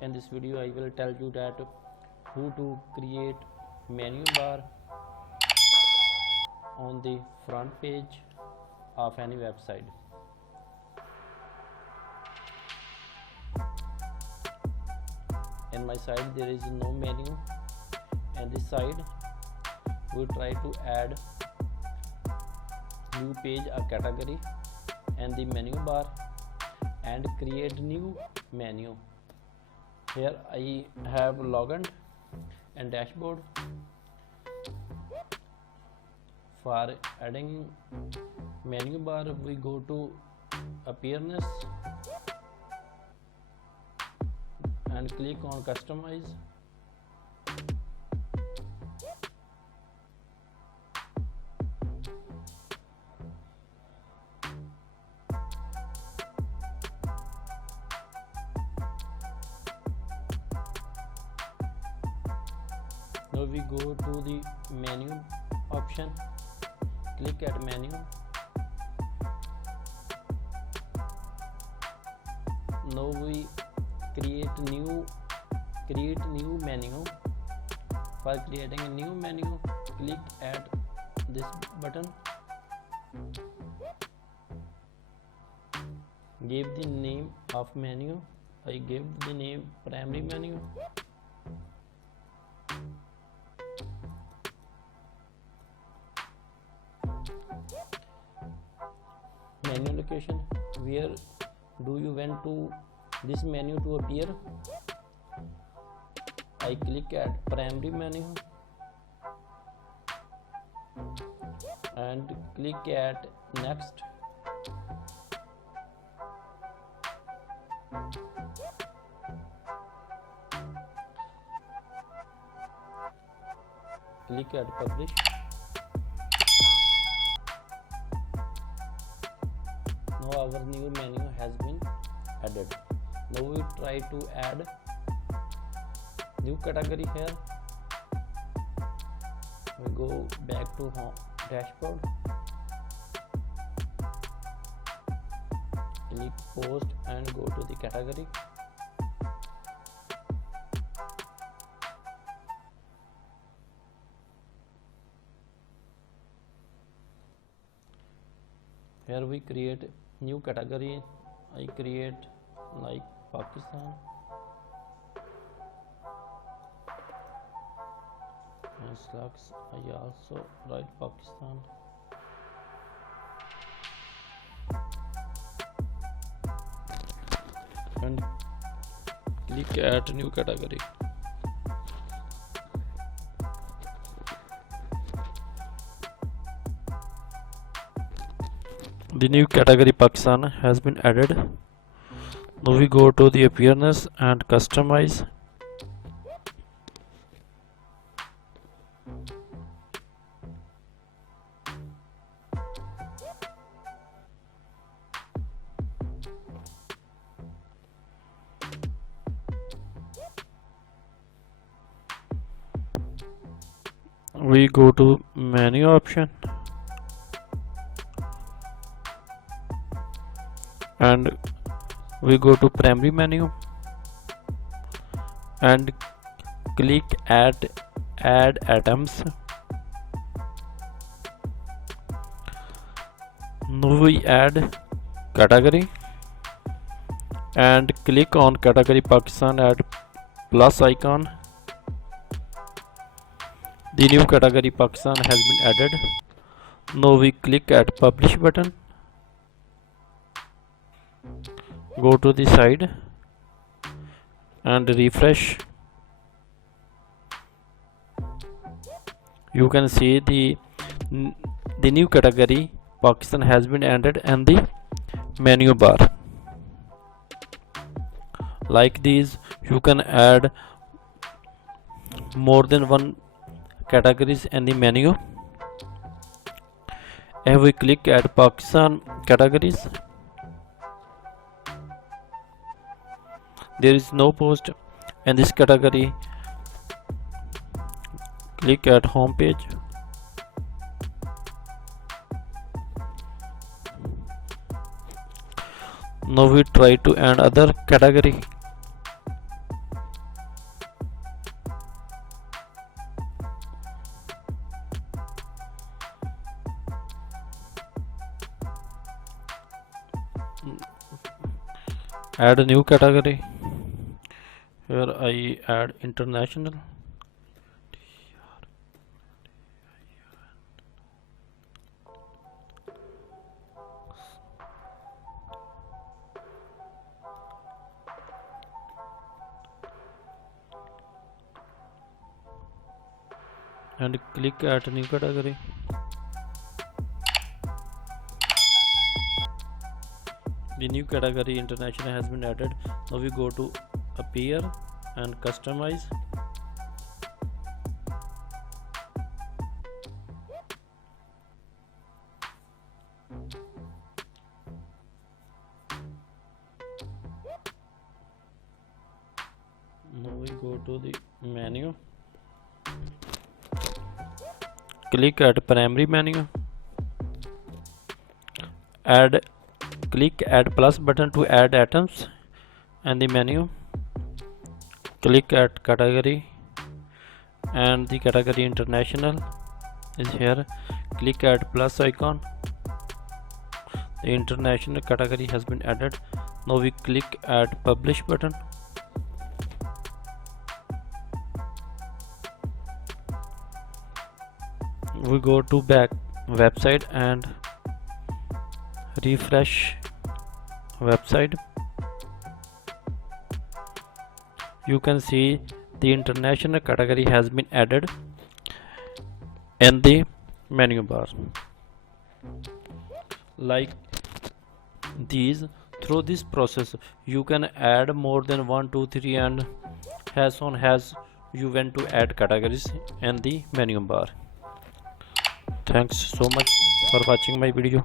In this video I will tell you that how to create menu bar on the front page of any website. In my side there is no menu, and this side we try to add new page a category and the menu bar and create new menu. Here I have login and dashboard. For adding menu bar we go to appearance and click on customize. Now we go to the menu option, click at menu. Now we create new menu. For creating a new menu, click at this button, give the name of menu. I give the name primary menu. Menu location, where do you want to this menu to appear? I click at primary menu and click at next. Click at publish. Now our new menu has been added. Now we try to add new category here. We go back to home dashboard, click post and go to the category. Here we create new category. I create like Pakistan and slugs. I also write Pakistan. And click at new category. The new category Pakistan has been added. Now we go to the appearance and customize. We go to menu option and we go to primary menu and click at add items. Now we add category and click on category Pakistan at plus icon. The new category Pakistan has been added. Now we click at publish button. Go to the side and refresh. You can see the new category Pakistan has been added and the menu bar. Like these, you can add more than one categories in the menu. And we click at Pakistan categories. There is no post in this category. Click at home page. Now we try to add other category. add a new category. Here I add international. And click add new category. The new category international has been added. Now we go to appear and customize. Now we go to the menu, click at primary menu, click add plus button to add items, and the menu, click at category, and the category international is here. Click add plus icon. The international category has been added. Now we click add publish button. We go to back website and refresh website. You can see the international category has been added in the menu bar. Like these, through this process you can add more than 1 2 3 and as on as you want to add categories in the menu bar. Thanks so much for watching my video.